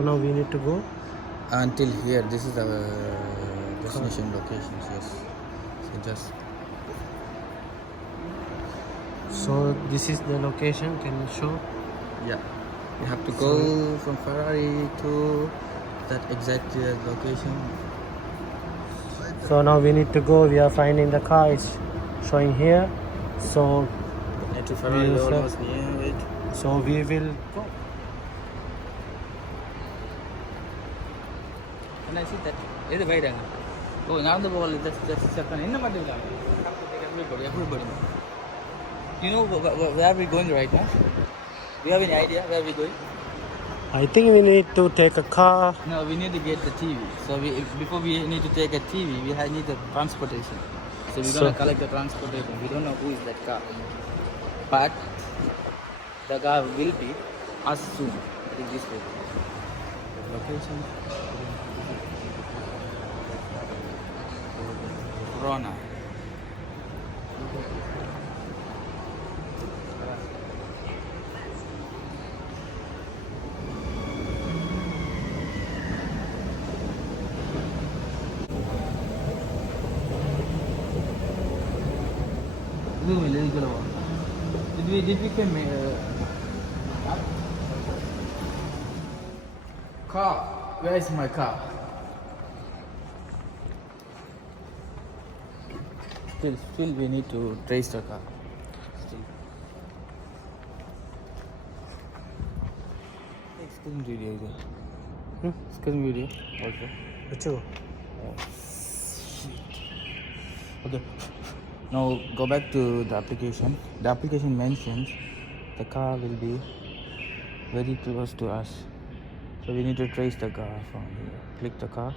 Now we need to go. Until here, this is our destination locations. Yes, So this is the location. Can you show? yeah, we have to go from Ferrari to that exact location. So now we need to go. We are finding the car. It's showing here. So To Ferrari, Yes, sir. almost near it. so we will go. And I see that is right. Oh, now the ball. That's second. In the middle, everybody. You know where are we going right now? Do you have any idea where we're going? I think we need to take a car. No, we need to get the TV. So before we need to take a TV, we need the transportation. So we're gonna collect the transportation. We don't know who is that car, but the car will be us soon. I think this way. Location. Rona. Did we come car? Where is my car? Still we need to trace the car. Still. Screen video. Screen video also. Achu. Okay. Now go back to the application. The application mentions the car will be very close to us. So we need to trace the car from here. Click the car.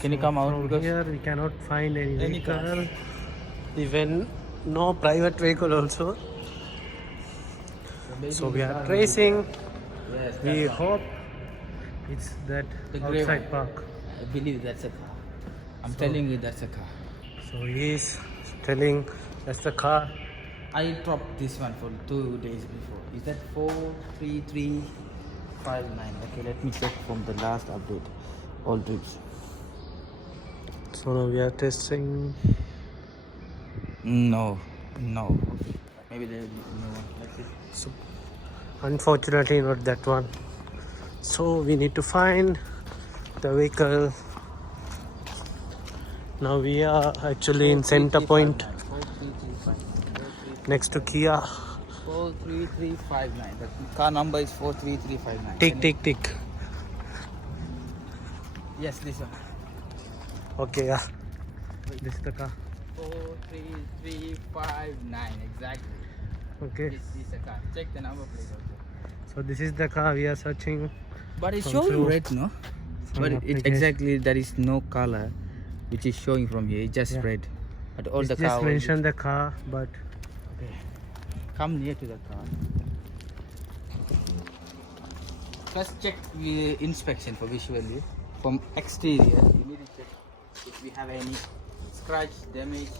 Can you come out? From Because here we cannot find any car. vehicle. Even no private vehicle also. So we are tracing. Yes, We hope it's that The grey outside one. park. I believe that's a car. I'm telling you that's a car. So he is telling that's the car. I dropped this one for 2 days before. Is that 43359? Okay, let me check from the last update. All trips. So now we are testing. No. Maybe there will be no one. Let's see. So unfortunately not that one. So we need to find the vehicle. Now we are actually in center point 43359. next to Kia. 43359. The car number is 43359. Tick. Yes, this one. Okay, yeah. This is the car. 43359. Exactly. Okay. This is a car. Check the number plate also. So this is the car we are searching. But it's From showing through- red, no? But it application. exactly there is no color which is showing from here. It's just Yeah. red. But all It's the just car. mention the car, but Okay. Come near to the car. First check the inspection for visually. From exterior, you need to check if we have any scratch, damage,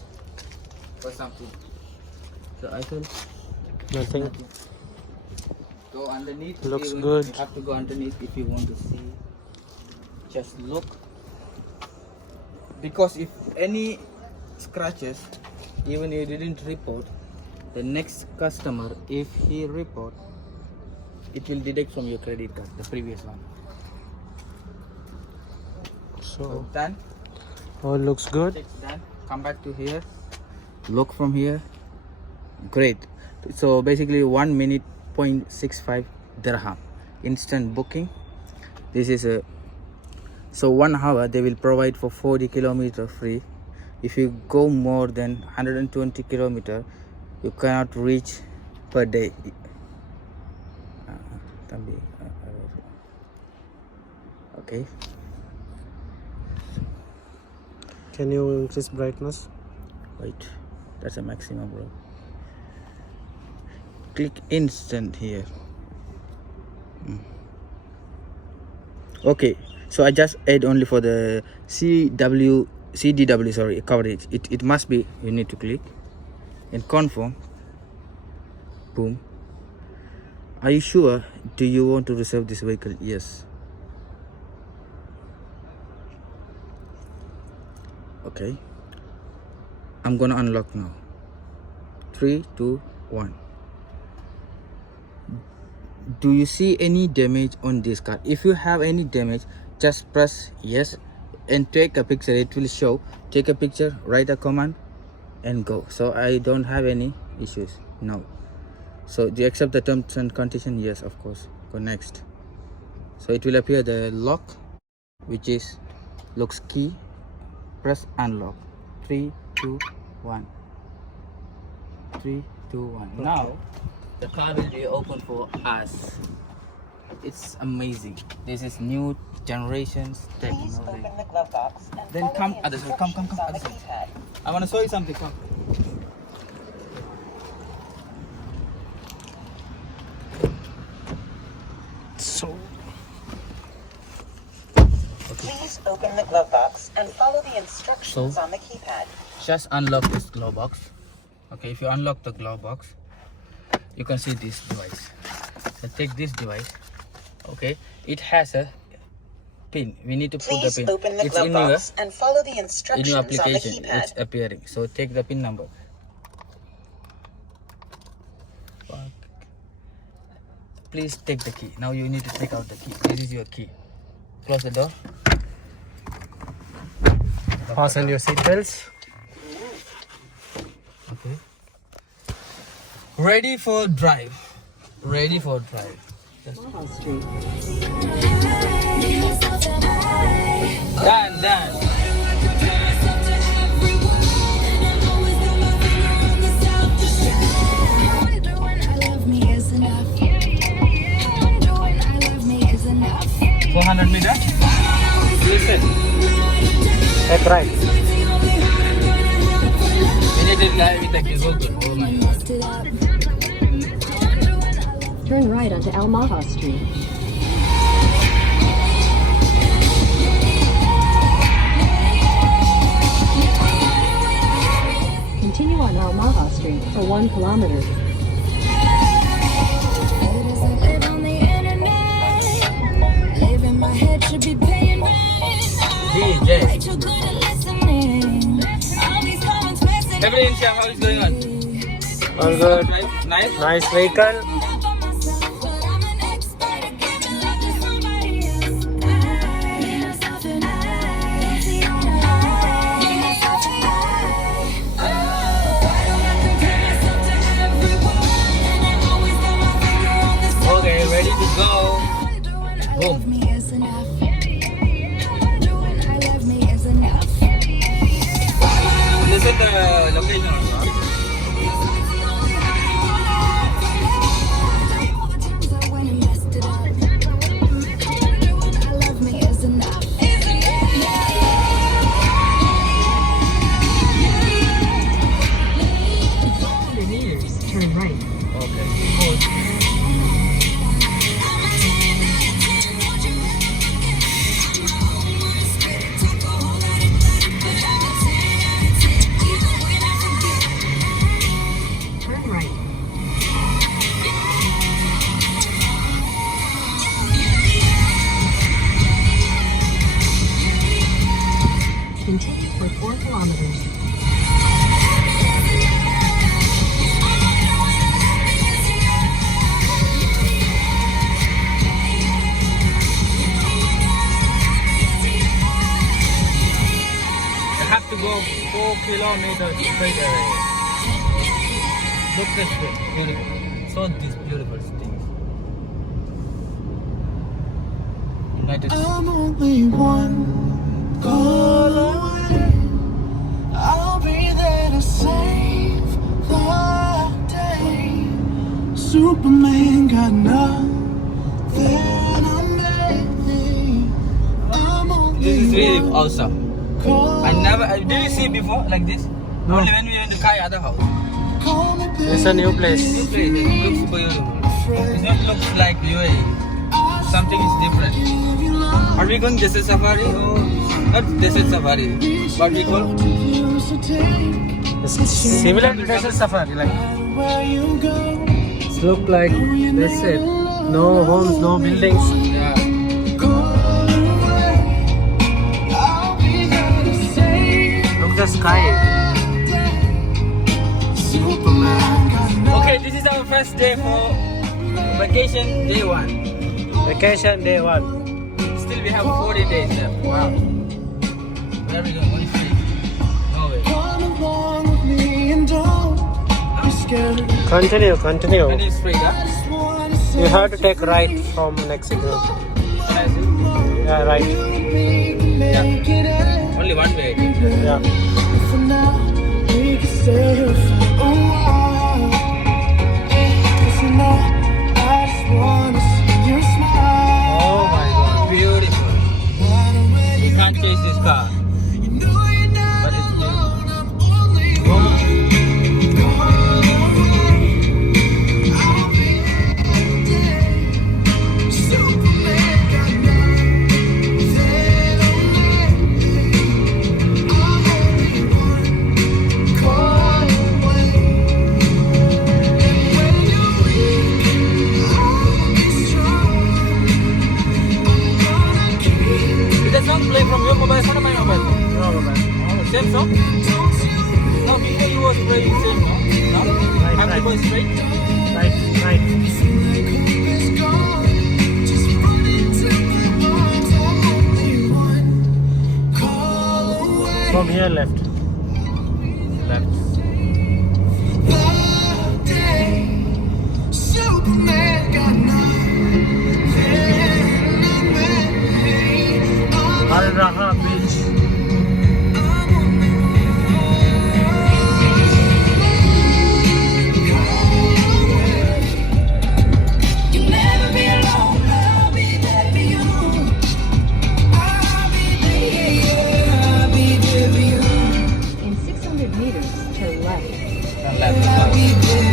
or something. So I feel nothing. go underneath. Looks You good. have to go underneath if you want to see. Just look. Because if any scratches, even you didn't report, the next customer, if he report, it will deduct from your credit card, the previous one. So Done. all looks good. Check done. Come back to here. Look from here. Great. So basically 1 minute 0.65 dirham. Instant booking. This is a so 1 hour they will provide for 40 kilometer free. If you go more than 120 kilometer, you cannot reach per day. Okay. Can you increase brightness? Wait, that's a maximum, bro. Click instant here. Okay, so I just add only for the CDW sorry coverage. It must be, you need to click and confirm. Boom. Are you sure? Do you want to reserve this vehicle? Yes. Okay, I'm gonna unlock now. 3, 2, 1. Do you see any damage on this car? If you have any damage, just press yes and take a picture. It will show. Take a picture, write a comment and go. So I don't have any issues now. So do you accept the terms and conditions? Yes, of course. Go next. So it will appear the lock, which is locks key. Press unlock. 3, 2, 1. 3, 2, 1. Okay. Now the car will be open for us. It's amazing. This is new generations Please technology. open the glove box and Then follow come the other side. Come instructions on other the side. keypad. I want to show you something. Come. So Please open the glove box and follow the instructions So? on the keypad. Just unlock this glove box. Okay, if you unlock the glove box, you can see this device. So take this device. Okay, it has a pin. We need to put Please the pin. open the It's glove in box and follow the your instructions on the application. keypad. It's appearing. So take the pin number. Please take the key. Now you need to take out the key. This is your key. Close the door. fasten your seatbelts. Okay. Ready for drive. Ready for drive. Done. Wonder when I love me is enough. Wonder when I love me is enough. 400 meter. Listen. Take right. We need to drive with the Google. Oh my god. Messed it up. Turn right onto Al Maha Street. Continue on Al Maha Street for 1 kilometer. It isn't live on the internet. Live in my head should be paying rent. DJ. Way too good at listening. All these comments wasting. Everything in Shanghai, how is going on? All good. Drive? Nice? Nice vehicle. Okay, ready to go. Boom. This is the location also. Turn right. Okay. Good. Turn right. Continue for 4 kilometers. You have to go 4 kilometers straight away. Look this way. Beautiful. So these beautiful things. United States. I'm only one call away. I'll be there to save the day. Superman got nothing on me. I'm This is only really one awesome. call I never. Did you see before like this? No. Only when we went to Kai other house. call me It's a new place. New place. It looks beautiful. It not looks like UAE. Something is different. Are we going desert safari or not desert safari? What we call? used to take It's similar to desert safari. Like where you go. it's look like that's it. No homes, no buildings. Yeah. Call away. I'll be there to save sky. Okay, this is our first day for vacation day 1. Vacation day 1. Still we have 40 days left. Wow. Where are we going? Only straight. Norway. Come along with me and don't be scared. Continue. And it's straight, huh? Just wanna say You have to take right from next signal. Yeah, right. we can make it end. Only one way, I think. Yeah. For now, we can stay here for a while. 'Cause you know, I just wanna see your smile. Oh my god, beautiful. Right away, You can't chase this car. you know you're not But it's beautiful. alone. I'm only one call away. I'll be there. Superman got nothing on me. I'm only one call away. And when you're weak, I'll be strong. I'm gonna keep. Is that song play from your mobile phone or my mobile phone? Your mobile. Oh, same song? No, before you was playing same song. No? Have to go straight? Right. From here left. Left. Al Raha Beach. You'll never be alone. I'll be there for you. I'll be there. I'll be there for you. In 600 meters, turn left. Turn left. I'll be there.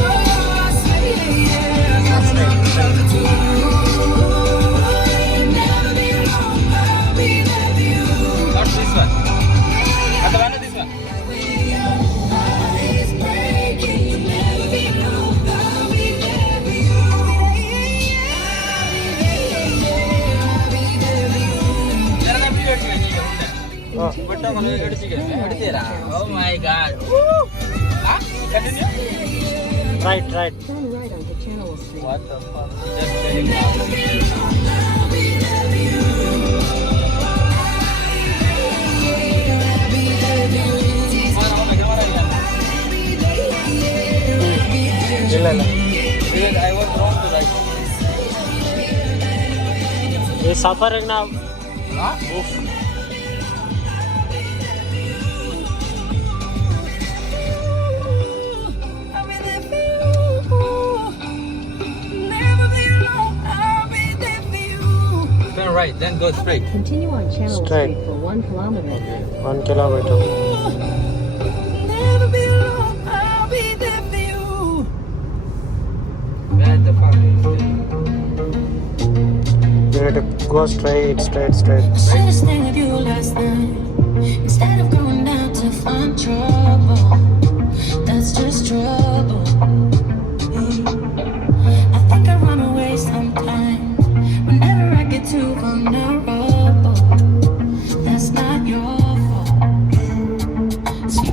Oh, I say yeah. I'll never be alone. I'll be there for you. Not this one. Other one or this one? It's breaking. You'll never be alone. I'll be there for you. I'll be there for you. There are video here. Oh. But I'm going to get it. Oh my god. Woo! Huh? Continue? Right. Turn right onto Channel Street. What the fuck? Just getting out. ಇಲ್ಲ. I was wrong to write. We're suffering now. Huh? Oof. I'll be there for you. Never be alone. I'll be there for you. Turn right, then go straight. Continue on Channel Straight. Street for 1 kilometer. 1 kilometer. Never be alone. I'll be there for you. Where the fuck is it? You need to go straight. Should've stayed with you last night instead of going down to find trouble. That's just trouble. I think I run away sometimes whenever I get too vulnerable. That's not your fault. See,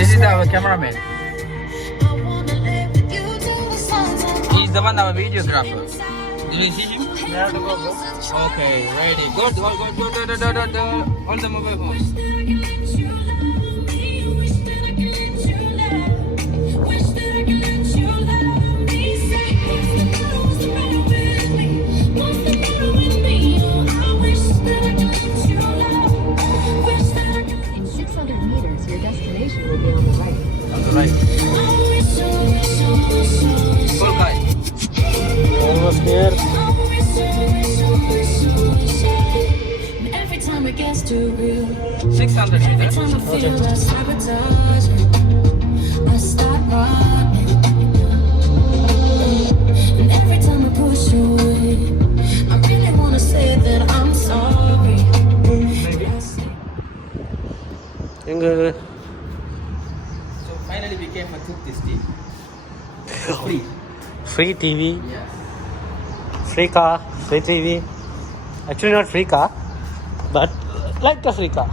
This is our cameraman. I wanna live with you till the sun's up. He's the one our videographer. Did you see him? Yeah, go. Okay, ready. Go. Hold the mobile phone. In 600 meters, your destination will be on the right. On the right. Full guy. Almost there. Every time it gets too real, 600 every meters. time I feel like sabotaging, I start running. And every time I push away, I really wanna say that I'm sorry. Inga. So finally we came and took this tea. Free. Free TV. Yes. Free car. Free TV. Actually not free car, but like a free car.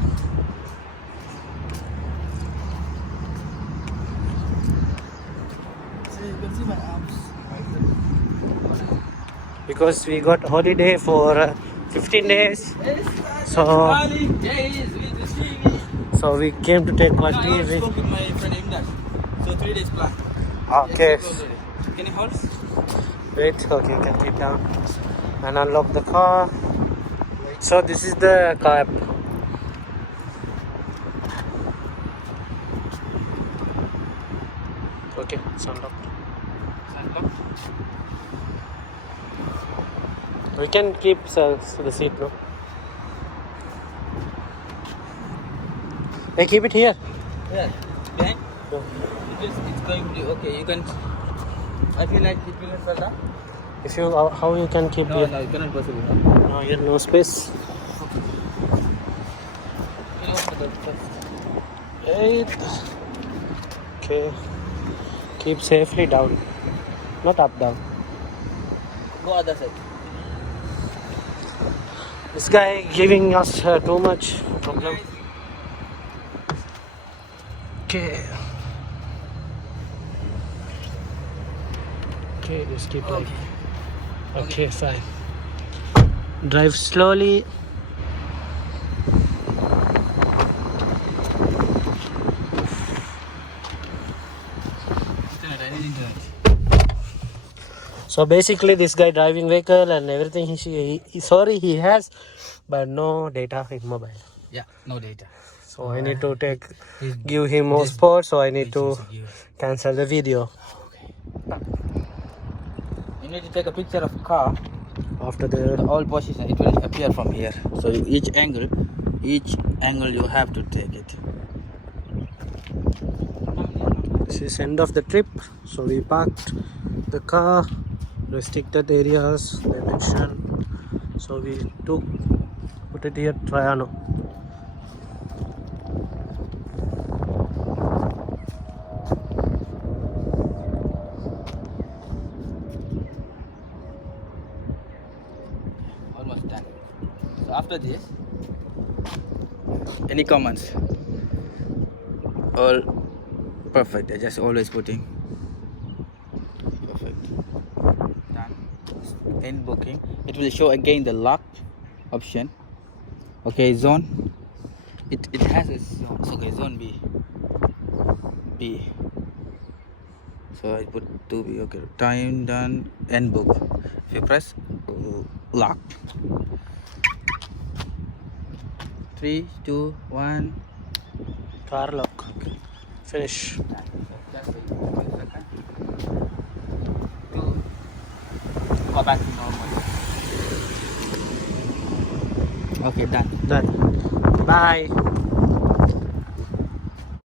because we got holiday for 15 days. So we came to take one I easy. spoke with my friend Imdad. So 3 days plan. Okay. Can you hold? Wait, okay, you can keep down and unlock the car. So this is the car app. Okay, it's unlocked. We can keep the seat, no? Hey, keep it here. Yeah. Behind? No. It's going to be okay. You can. I feel like it will not fall down. If you, how you can keep No, here? no, you cannot possibly. No. No, here no space. Can you open the door first? 8. Okay. Keep safely down, not up down. Go other side. This guy giving us too much problem. Okay. Okay, just keep like. Okay, fine. Drive slowly. So basically, this guy driving vehicle and everything he has, but no data in mobile. Yeah, no data. So I need to give him more support. So I need to cancel the video. You need to take a picture of car. After The the all position, it will appear from here. So each angle you have to take it. this is end of the trip. So we parked the car, restricted areas they mentioned. So we put it here, Triano. Almost done. So after this, any comments? All perfect. I just always putting perfect. Done. End booking. It will show again the lock option. Okay, zone. It has a zone. Okay, zone B. So I put 2B. Okay, time done. End book. If you press lock. 3, 2, 1. Car lock. Finish. Just a second. To go back to normal. Okay, done. Done. Bye.